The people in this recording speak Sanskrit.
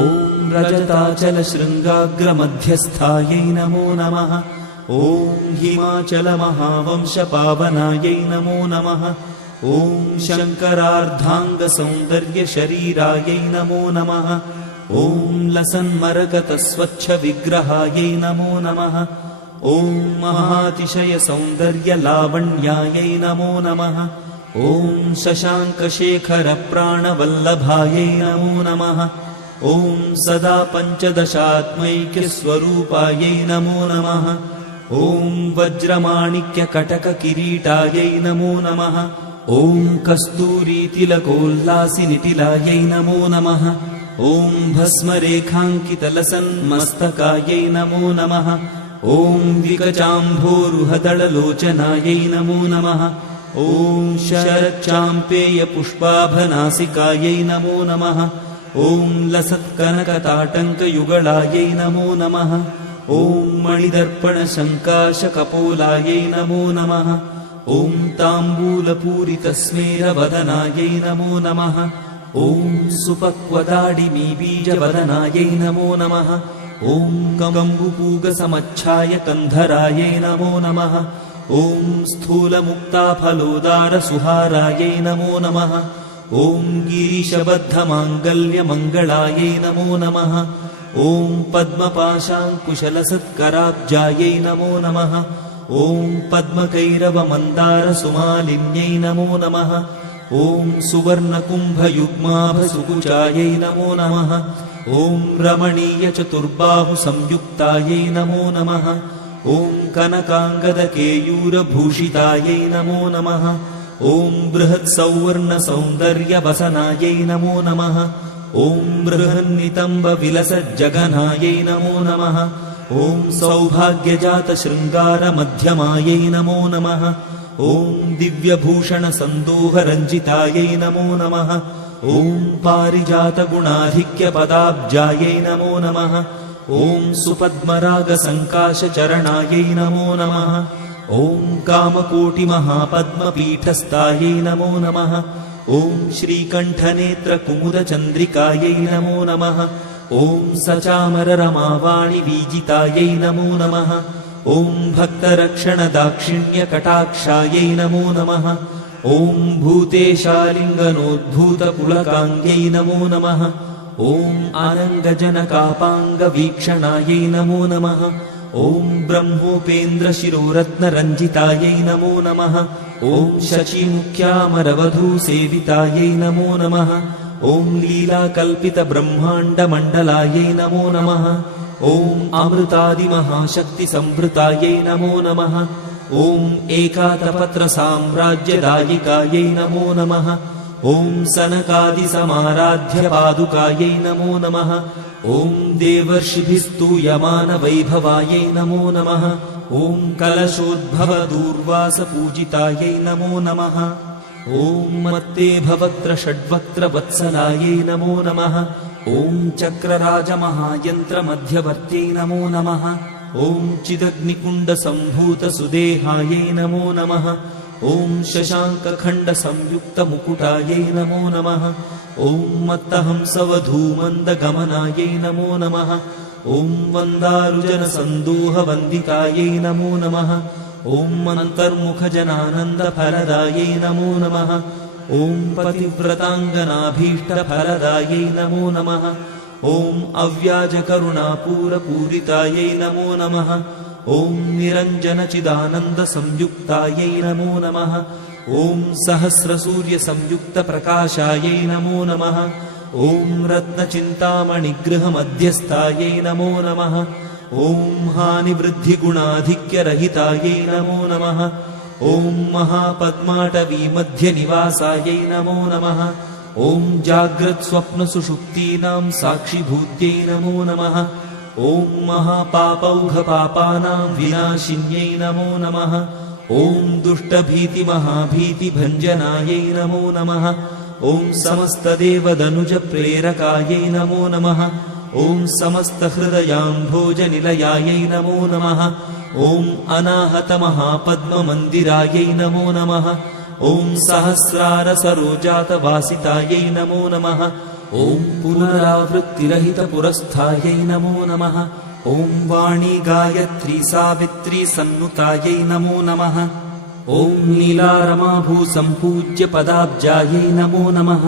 ॐ रजताचलशृङ्गाग्रमध्यस्थायै नमो नमः। ॐ हिमाचलमहावंशपावनायै नमो नमः। ॐ शङ्करार्धाङ्गसौन्दर्यशरीरायै नमो नमः। ॐ लसन्मरगतस्वच्छविग्रहायै नमो नमः। ॐ महातिशयसौन्दर्यलावण्यायै नमो नमः। ॐ शशाङ्कशेखरप्राणवल्लभायै नमो नमः। ॐ सदा पञ्चदशात्मैक्यस्वरूपायै नमो नमः। ॐ वज्रमाणिक्यकटककिरीटायै नमो नमः। ॐ कस्तूरीतिलकोल्लासिनिटिलायै नमो नमः। ॐ भस्मरेखाङ्कितलसन्मस्तकायै नमो नमः। ॐ विकचाम्भोरुहदळलोचनायै नमो नमः। ॐ शरच्चाम्पेयपुष्पाभनासिकायै नमो नमः। ॐ लसत्कनकताटङ्कयुगळायै नमो नमः। ॐ मणिदर्पणशङ्काशकपोलायै नमो नमः। ॐ ताम्बूलपूरितस्मेरवदनायै नमो नमः। ॐ सुपक्वदाडिमीबीजवदनायै नमो नमः। ॐ कम्बुपूगसमच्छायकन्धरायै नमो नमः। ॐ स्थूलमुक्ताफलोदारसुहारायै नमो नमः। ॐ गिरीशबद्धमाङ्गल्यमङ्गलायै नमो नमः। ॐ पद्मपाशाङ्कुशलसत्कराब्जायै नमो नमः। ॐ पद्मकैरवमन्दारसुमालिन्यै नमो नमः। ॐ सुवर्णकुम्भयुग्माभसुकुचायै नमो नमः। ॐ रमणीयचतुर्बाहुसंयुक्तायै नमो नमः। ॐ कनकाङ्गदकेयूरभूषितायै नमो नमः। ॐ बृहत्सौवर्णसौन्दर्यवसनायै नमो नमः। ॐ बृहन्नितम्बविलसज्जगनायै नमो नमः। ॐ सौभाग्यजातशृङ्गारमध्यमायै नमो नमः। ॐ दिव्यभूषणसन्दोहरञ्जितायै नमो नमः। ॐ पारिजातगुणाधिक्यपदाब्जायै नमो नमः। ॐ सुपद्मरागसङ्काशचरणायै नमो नमः। ॐ कामकोटिमहापद्मपीठस्थायै नमो नमः। ॐ श्रीकण्ठनेत्रकुमुदचन्द्रिकायै नमो नमः। ॐ सचामररमावाणिवीजितायै नमो नमः। ॐ भक्तरक्षणदाक्षिण्यकटाक्षायै नमो नमः। ॐ भूतेशालिङ्गनोद्भूतपुलकाङ्ग्यै नमो नमः। ॐ आनन्दजनकापाङ्गवीक्षणायै नमो नमः। ॐ ब्रह्मोपेन्द्रशिरोरत्नरञ्जितायै नमो नमः। ॐ शचीमुख्यामरवधूसेवितायै नमो नमः। ॐ लीलाकल्पितब्रह्माण्डमण्डलायै नमो नमः। ॐ अमृतादिमहाशक्तिसंवृतायै नमो नमः। ॐ एकातपत्रसाम्राज्यदायिकायै नमो नमः। ॐ सनकादिसमाराध्यपादुकायै नमो नमः। ॐ देवर्षिभिस्तूयमानवैभवायै नमो नमः। ॐ कलशोद्भवदूर्वासपूजितायै नमो नमः। ॐ मत्तेभवक्त्रषड्वक्त्रवत्सलायै नमो नमः। ॐ चक्रराजमहायन्त्रमध्यवर्त्यै नमो नमः। ॐ चिदग्निकुण्डसम्भूतसुदेहायै नमो नमः। ॐ शशाङ्कखण्डसंयुक्तमुकुटायै नमो नमः। ॐ मत्तहंसवधूमन्दगमनायै नमो नमः। ॐ वन्दारुजनसन्दोहवन्दितायै नमो नमः। ॐ अन्तर्मुखजनानन्दफलदायै नमो नमः। ॐ पतिव्रताङ्गनाभीष्टफलदायै नमो नमः। ॐ अव्याजकरुणापूरपूरितायै नमो नमः। ॐ निरञ्जनचिदानन्दसंयुक्तायै नमो नमः। ॐ सहस्रसूर्यसंयुक्तप्रकाशायै नमो नमः। ॐ रत्नचिन्तामणिगृहमध्यस्थायै नमो नमः। ॐ हानिवृद्धिगुणाधिक्यरहितायै नमो नमः। ॐ महापद्माटवीमध्यनिवासायै नमो नमः। ॐ जाग्रत्स्वप्नसुषुप्तीनां साक्षिभूत्यै नमो नमः। ॐ महापापौघपापानां विनाशिन्यै नमो नमः। ॐ दुष्टभीतिमहाभीतिभञ्जनायै नमो नमः। ॐ समस्तदेवदनुजप्रेरकायै नमो नमः। ॐ समस्तहृदयाम्भोजनिलयायै नमो नमः। ॐ अनाहतमहापद्ममन्दिरायै नमो नमः। ॐ सहस्रारसरोजातवासितायै नमो नमः। ॐ पुनरावृत्तिरहितपुरस्थायै नमो नमः। ॐ वाणी गायत्री सावित्री सन्नुतायै नमो नमः। ॐ नीलारमाभूसम्पूज्य पदाब्जायै नमो नमः।